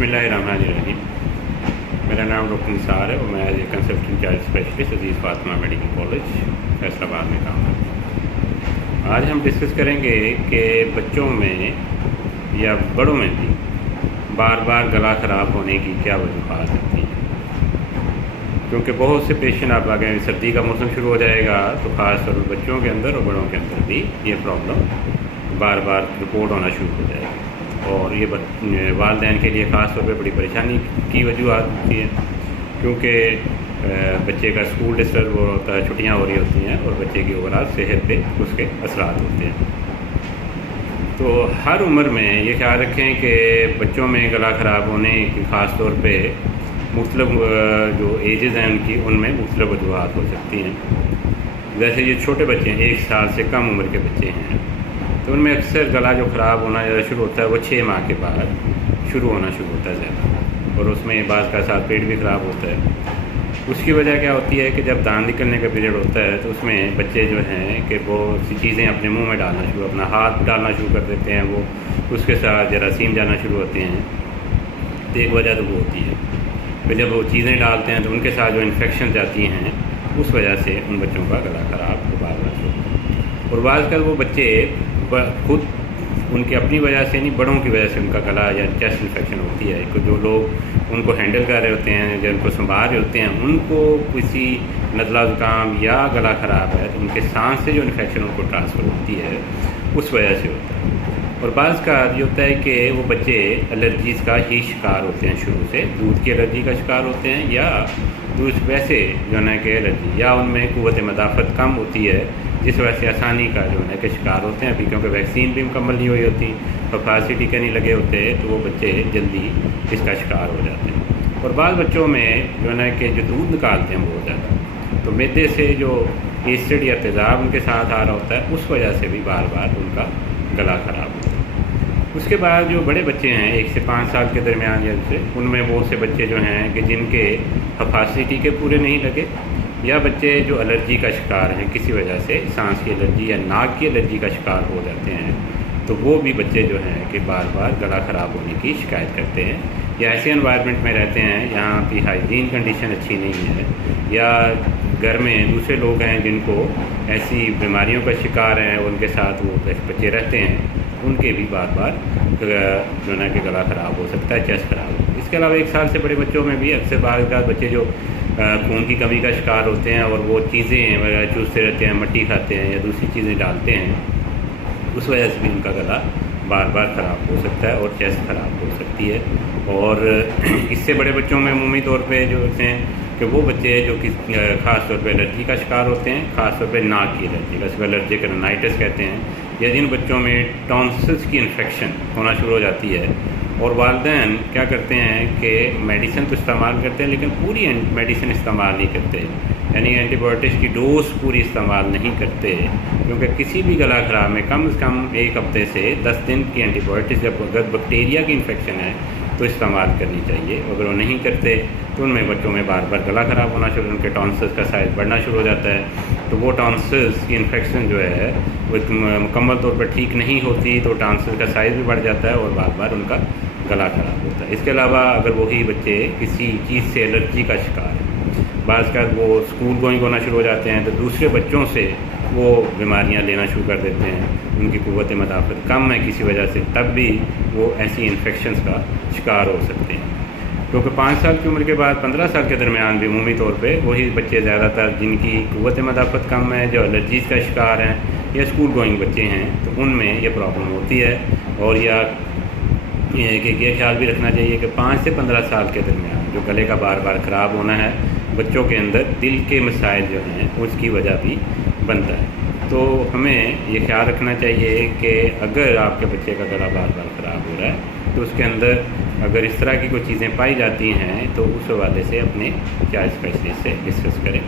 बिस्मिल्लाहिर्रहमानिर्रहीम। मेरा नाम डॉक्टर निसार है और मैं as a consultant child specialist Aziz Fatima medical college Faisalabad में काम करता हूँ। आज हम डिस्कस करेंगे कि बच्चों में या बड़ों में भी बार बार गला ख़राब होने की क्या वजूहात होती हैं, क्योंकि बहुत से पेशेंट आप आगे सर्दी का मौसम शुरू हो जाएगा तो ख़ास तौर पर बच्चों के अंदर और बड़ों के अंदर भी ये प्रॉब्लम बार बार रिपोर्ट होना शुरू हो जाएगी और ये वालिदैन के लिए ख़ास तौर पे बड़ी परेशानी की वजूहत होती है, क्योंकि बच्चे का स्कूल डिस्टर्ब होता है, छुट्टियां हो रही होती हैं और बच्चे की ओवरऑल सेहत पे उसके असरात होते हैं। तो हर उम्र में ये ख्याल रखें कि बच्चों में गला ख़राब होने की ख़ास तौर पे मुख्तलिफ जो एजेज़ हैं उनकी उनमें मुख्तलिफ वजूहत हो सकती हैं। जैसे ये छोटे बच्चे हैं, 1 साल से कम उम्र के बच्चे हैं, तो उनमें अक्सर गला जो ख़राब होना ज़्यादा शुरू होता है वो 6 माह के बाद शुरू होना शुरू होता है ज़्यादा, और उसमें बाज़ का साथ पेट भी ख़राब होता है। उसकी वजह क्या होती है कि जब दांत निकलने का पीरियड होता है तो उसमें बच्चे जो हैं कि वो सी चीज़ें अपने मुंह में डालना शुरू, अपना हाथ डालना शुरू कर देते हैं, वो उसके साथ जरासीम जाना शुरू होते हैं। तो एक वजह तो वो होती है, फिर जब वो चीज़ें डालते हैं तो उनके साथ जो इन्फेक्शन जाती हैं उस वजह से उन बच्चों का गला ख़राब होना शुरू होता है। और बाज़ वो बच्चे खुद उनकी अपनी वजह से नहीं, बड़ों की वजह से उनका गला या चेस्ट इन्फेक्शन होती है। कि जो लोग उनको हैंडल कर रहे होते हैं, जो उनको संभाल रहे होते हैं, उनको किसी नज़ला ज़ुकाम या गला ख़राब है तो उनके सांस से जो इन्फेक्शन उनको ट्रांसफ़र होती है उस वजह से होता है। और बाज़ का ये होता है कि वो बच्चे एलर्जीज़ का ही शिकार होते हैं, शुरू से दूध की एलर्जी का शिकार होते हैं या दूध वैसे जो है कि एलर्जी, या उनमें क़ुव्वत मदाफ़त कम होती है जिस वजह से आसानी का जो है कि शिकार होते हैं। अभी क्योंकि वैक्सीन भी मुकम्मल नहीं हुई होती और खांसी टीके नहीं लगे होते तो वो बच्चे जल्दी इसका शिकार हो जाते हैं। और बाद बच्चों में जो है कि जो दूध निकालते हैं बहुत ज़्यादा, तो मैदे से जो एसिड या तेज़ाब उनके साथ आ रहा होता है उस वजह से भी बार बार उनका गला ख़राब होता है। उसके बाद जो बड़े बच्चे हैं 1 से 5 साल के दरमियान जैसे, उनमें बहुत से बच्चे जो हैं कि जिनके हफासी टीके पूरे नहीं लगे, या बच्चे जो एलर्जी का शिकार हैं किसी वजह से, सांस की एलर्जी या नाक की एलर्जी का शिकार हो जाते हैं, तो वो भी बच्चे जो हैं कि बार बार गला ख़राब होने की शिकायत करते हैं। या ऐसे एनवायरनमेंट में रहते हैं जहाँ की हाइजीन कंडीशन अच्छी नहीं है, या घर में दूसरे लोग हैं जिनको ऐसी बीमारियों का शिकार हैं, उनके साथ वो बच्चे रहते हैं, उनके भी बार बार जो है कि गला ख़राब हो सकता है, चेस्ट ख़राब हो। इसके अलावा 1 साल से बड़े बच्चों में भी अक्सर बार बच्चे जो खून की कमी का शिकार होते हैं और वो चीज़ें वगैरह चूसते रहते हैं, मट्टी खाते हैं या दूसरी चीज़ें डालते हैं, उस वजह से भी उनका गला बार बार ख़राब हो सकता है और चेस्ट ख़राब हो सकती है। और इससे बड़े बच्चों में अमूमी तौर पे जो होते हैं कि वो बच्चे जो कि ख़ास तौर पे एलर्जी का शिकार होते हैं, ख़ास तौर पे नाक की एलर्जी का, इसको एलर्जिक राइनाइटिस कहते हैं, या जिन बच्चों में टॉन्सिल्स की इन्फेक्शन होना शुरू हो जाती है। और वालिदैन क्या करते हैं कि मेडिसिन तो इस्तेमाल करते हैं लेकिन पूरी मेडिसिन इस्तेमाल नहीं करते, यानी एंटीबायोटिक्स की डोज पूरी इस्तेमाल नहीं करते, क्योंकि किसी भी गला ख़राब में कम से कम 1 हफ्ते से 10 दिन की एंटीबायोटिक्स जब अगर बैक्टीरिया की इन्फेक्शन है तो इस्तेमाल करनी चाहिए। अगर वो नहीं करते तो उनमें बच्चों में बार बार गला ख़राब होना शुरू, उनके टॉन्सिल्स का साइज़ बढ़ना शुरू हो जाता है। तो वो टॉन्सिल्स की इन्फेक्शन जो है वो मुकम्मल तौर पर ठीक नहीं होती, तो टॉन्सिल्स का साइज़ भी बढ़ जाता है और बार बार उनका गला ख़राब होता है। इसके अलावा अगर वही बच्चे किसी चीज़ से एलर्जी का शिकार है, बाज़ का वो स्कूल गोइंग होना शुरू हो जाते हैं तो दूसरे बच्चों से वो बीमारियां लेना शुरू कर देते हैं, उनकी क़ुव्वत मदाफ़त कम है किसी वजह से, तब भी वो ऐसी इन्फेक्शंस का शिकार हो सकते हैं। क्योंकि 5 साल की उम्र के बाद 15 साल के दरमियान भी अमूमी तौर पे वही बच्चे ज़्यादातर जिनकी क़ुव्वत मदाफ़त कम है, जो एलर्जीज़ का शिकार हैं या स्कूल गोइंग बच्चे हैं, तो उनमें ये प्रॉब्लम होती है। और या ये ख्याल भी रखना चाहिए कि 5 से 15 साल के दरमियान जो गले का बार बार ख़राब होना है, बच्चों के अंदर दिल के मसाइल जो हैं उसकी वजह भी बनता है। तो हमें ये ख्याल रखना चाहिए कि अगर आपके बच्चे का गला बार बार ख़राब हो रहा है तो उसके अंदर अगर इस तरह की कोई चीज़ें पाई जाती हैं तो उस हवाले से अपने चाइल्ड स्पेशलिस्ट से डिस्कस करें।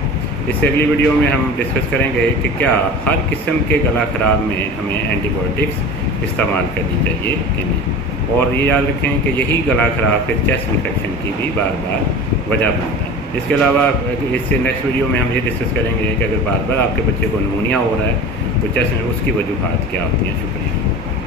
इससे अगली वीडियो में हम डिस्कस करेंगे कि क्या हर किस्म के गला ख़राब में हमें एंटीबायोटिक्स इस्तेमाल करनी चाहिए कि नहीं। और ये याद रखें कि यही गला ख़राब फिर चेस्ट इन्फेक्शन की भी बार बार वजह बनता है। इसके अलावा इससे नेक्स्ट वीडियो में हम ये डिस्कस करेंगे कि अगर बार बार आपके बच्चे को निमोनिया हो रहा है तो चेस्ट में उसकी वजूहात क्या होती हैं। शुक्रिया।